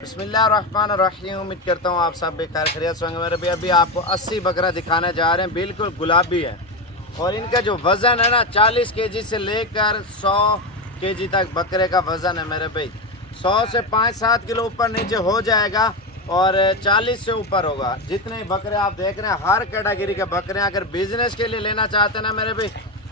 बिस्मिल्लाहिर्रहमानिर्रहीम। उम्मीद करता हूँ आप सब बेखैर खैरियत से होंगे। मेरे भी अभी आपको 80 बकरा दिखाने जा रहे हैं, बिल्कुल गुलाबी है और इनका जो वज़न है ना 40 केजी से लेकर 100 केजी तक बकरे का वज़न है मेरे भाई। 100 से 5-7 किलो ऊपर नीचे हो जाएगा और 40 से ऊपर होगा। जितने बकरे आप देख रहे हैं हर कैटेगरी के बकरे हैं। अगर बिजनेस के लिए लेना चाहते हैं ना मेरे भाई,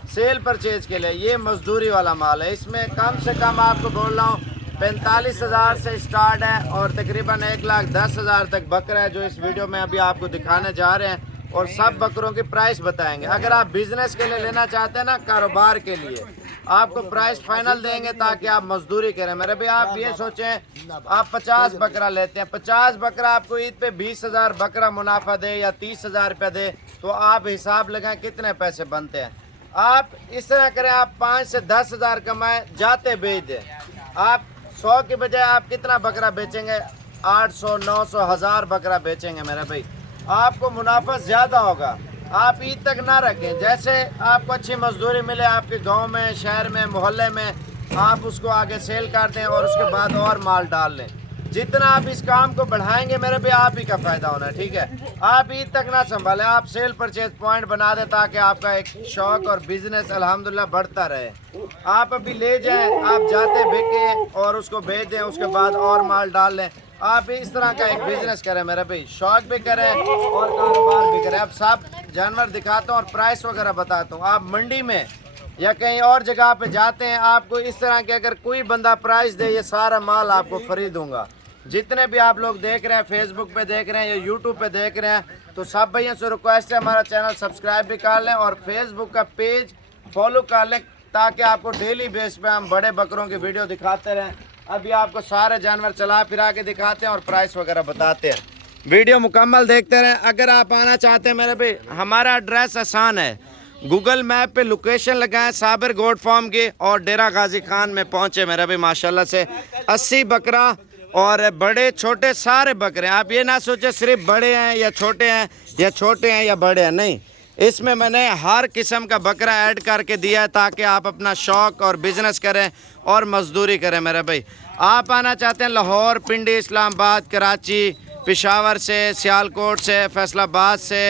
सेल परचेज के लिए, ये मजदूरी वाला माल है। इसमें कम से कम आपको बोल रहा हूँ 45,000 से स्टार्ट है और तकरीबन 1,10,000 तक बकरा है जो इस वीडियो में अभी आपको दिखाने जा रहे हैं और सब बकरों की प्राइस बताएंगे। अगर आप बिजनेस के लिए लेना चाहते हैं ना, कारोबार के लिए, आपको प्राइस फाइनल देंगे ताकि आप मजदूरी करें। मेरे भाई आप ये सोचें आप 50 बकरा लेते हैं, 50 बकरा आपको ईद पे 20,000 बकरा मुनाफा दे या 30,000 रुपया दे तो आप हिसाब लगाएं कितने पैसे बनते हैं। आप इस तरह करें, आप 5 से 10,000 कमाएं, जाते बेच दें। आप 100 के बजाय आप कितना बकरा बेचेंगे? 800, 900, 1000 बकरा बेचेंगे मेरे भाई, आपको मुनाफा ज़्यादा होगा। आप ईद तक ना रखें, जैसे आपको अच्छी मजदूरी मिले आपके गांव में, शहर में, मोहल्ले में, आप उसको आगे सेल कर दें और उसके बाद और माल डाल लें। जितना आप इस काम को बढ़ाएंगे मेरे भाई आप ही का फ़ायदा होना है, ठीक है। आप ईद तक ना संभालें, आप सेल परचेज पॉइंट बना दें ताकि आपका एक शौक़ और बिज़नेस अल्हम्दुलिल्लाह बढ़ता रहे। आप अभी ले जाएं, आप जाते बिकें और उसको भेज दें, उसके बाद और माल डाल लें। आप इस तरह का एक बिज़नेस करें मेरे भाई, शौक़ भी करें और कारोबार भी करें। अब सब जानवर दिखाता हूँ और प्राइस वगैरह बताता हूँ। आप मंडी में या कहीं और जगह पे जाते हैं, आपको इस तरह के अगर कोई बंदा प्राइस दे, ये सारा माल आपको फ्री दूंगा। जितने भी आप लोग देख रहे हैं, फेसबुक पे देख रहे हैं या यूट्यूब पे देख रहे हैं, तो सब भैया से रिक्वेस्ट है हमारा चैनल सब्सक्राइब भी कर लें और फेसबुक का पेज फॉलो कर लें ताकि आपको डेली बेस पे हम बड़े बकरों की वीडियो दिखाते रहें। अभी आपको सारे जानवर चला फिरा के दिखाते हैं और प्राइस वगैरह बताते हैं। वीडियो मुकम्मल देखते रहें। अगर आप आना चाहते हैं मेरे भाई, हमारा एड्रेस आसान है, गूगल मैप पे लोकेशन लगाएं साबिर गोट फार्म की और डेरा गाजी खान में पहुंचे मेरे भाई। माशाल्लाह से 80 बकरा और बड़े छोटे सारे बकरे हैं। आप ये ना सोचें सिर्फ बड़े हैं या छोटे हैं या छोटे हैं या बड़े हैं, नहीं, इसमें मैंने हर किस्म का बकरा ऐड करके दिया है ताकि आप अपना शौक़ और बिज़नेस करें और मजदूरी करें मेरे भाई। आप आना चाहते हैं लाहौर, पिंडी, इस्लामाबाद, कराची, पेशावर से, सियालकोट से, फैसलाबाद से,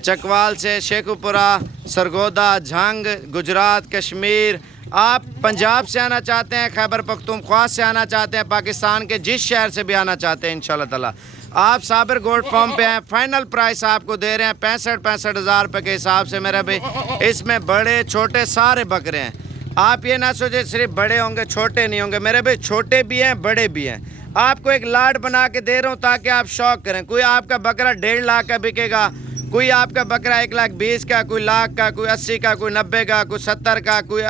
चकवाल से, शेखुपुरा, सरगोदा, झंग, गुजरात, कश्मीर, आप पंजाब से आना चाहते हैं, खैबर पख्तूनख्वा से आना चाहते हैं, पाकिस्तान के जिस शहर से भी आना चाहते हैं, इंशाल्लाह ताला आप साबिर गोट फार्म पे हैं। फाइनल प्राइस आपको दे रहे हैं 65,000 रुपये के हिसाब से मेरे भाई। इसमें बड़े छोटे सारे बकरे हैं। आप ये ना सोचे सिर्फ बड़े होंगे छोटे नहीं होंगे मेरे भाई, छोटे भी हैं बड़े भी हैं। आपको एक लाट बना के दे रहा हूँ ताकि आप शौक़ करें। कोई आपका बकरा 1.5 लाख का बिकेगा, कोई आपका बकरा 1,20,000 का, कोई लाख का, कोई 80 का, कोई 90 का, कोई 70 का, कोई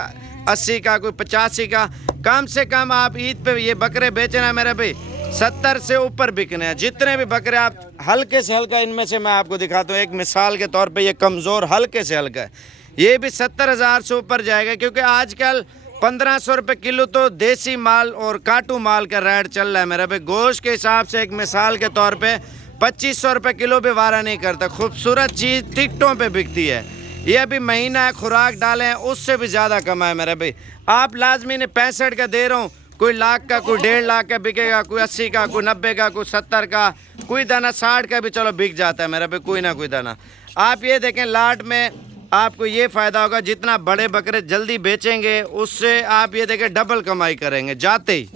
80 का, कोई 85 का। कम से कम आप ईद पे ये बकरे बेचना मेरे भाई 70 से ऊपर बिकने हैं। जितने भी बकरे आप हल्के से हल्का, इनमें से मैं आपको दिखाता हूँ एक मिसाल के तौर पे, ये कमज़ोर हल्के से हल्का है, ये भी 70,000 से ऊपर जाएगा क्योंकि आजकल 1,500 रुपये किलो तो देसी माल और काटू माल का रेट चल रहा है मेरे भाई। गोश्त के हिसाब से एक मिसाल के तौर पर 2,500 रुपये किलो भी वारा नहीं करता। खूबसूरत चीज़ टिकटों पे बिकती है। ये अभी महीना है, खुराक डालें, उससे भी ज़्यादा कमाए मेरे भाई। आप लाजमी ने 65 का दे रहा हूँ, कोई लाख का, कोई 1.5 लाख का बिकेगा, कोई 80 का, कोई 90 का, कोई 70 का, कोई दाना 60 का भी चलो बिक जाता है मेरे भाई, कोई ना कोई दाना। आप ये देखें लाट में आपको ये फ़ायदा होगा, जितना बड़े बकरे जल्दी बेचेंगे उससे आप ये देखें डबल कमाई करेंगे। जाते ही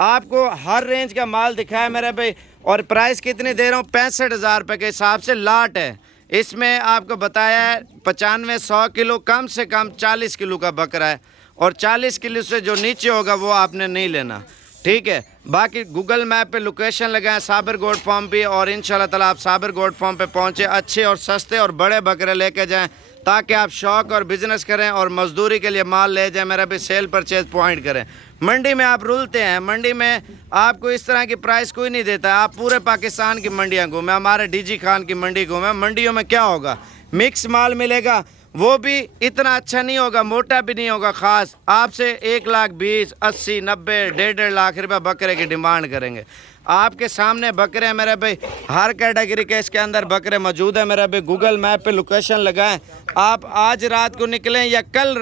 आपको हर रेंज का माल दिखाया मेरे भाई और प्राइस कितनी दे रहा हूँ 65,000 रुपये के हिसाब से लाट है। इसमें आपको बताया है 95-100 किलो, कम से कम 40 किलो का बकरा है और 40 किलो से जो नीचे होगा वो आपने नहीं लेना, ठीक है। बाकी गूगल मैप पे लोकेशन लगाएं साबिर गोट फार्म पे और इंशाल्लाह ताला आप साबिर गोट फार्म पे पहुँचे, अच्छे और सस्ते और बड़े बकरे लेके जाएं ताकि आप शौक़ और बिज़नेस करें और मजदूरी के लिए माल ले जाएं मेरा भी। सेल परचेज पॉइंट करें। मंडी में आप रुलते हैं, मंडी में आपको इस तरह की प्राइस कोई नहीं देता है। आप पूरे पाकिस्तान की मंडियाँ घूमें, हमारे डीजी खान की मंडी घूमें, मंडियों में क्या होगा, मिक्स माल मिलेगा, वो भी इतना अच्छा नहीं होगा, मोटा भी नहीं होगा ख़ास। आपसे 1,20,000, 80, 90, 1.5 लाख रुपये बकरे की डिमांड करेंगे। आपके सामने बकरे हैं मेरे भाई, हर कैटेगरी के इसके अंदर बकरे मौजूद है मेरे भाई। गूगल मैप पे लोकेशन लगाएं, आप आज रात को निकलें या कल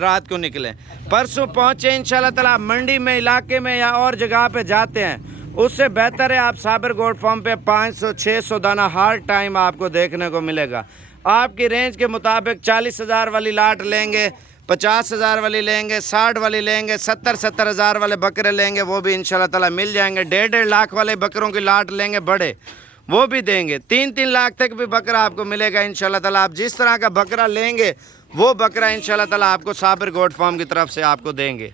रात को निकलें, परसों पहुँचें इंशाल्लाह ताला। मंडी में, इलाके में या और जगह पे जाते हैं उससे बेहतर है आप साबिर गोट फार्म पे 500-600 दाना हर टाइम आपको देखने को मिलेगा। आपकी रेंज के मुताबिक 40,000 वाली लाट लेंगे, 50,000 वाली लेंगे, 60 वाली लेंगे, 70-70 हज़ार वाले बकरे लेंगे, वो भी इंशाल्लाह ताला मिल जाएंगे। 1.5 लाख वाले बकरों की लाट लेंगे बड़े, वो भी देंगे। 3-3 लाख तक भी बकरा आपको मिलेगा इंशाल्लाह ताला। आप जिस तरह का बकरा लेंगे वो बकरा इंशाल्लाह ताला आपको साबिर गोट फार्म की तरफ से आपको देंगे।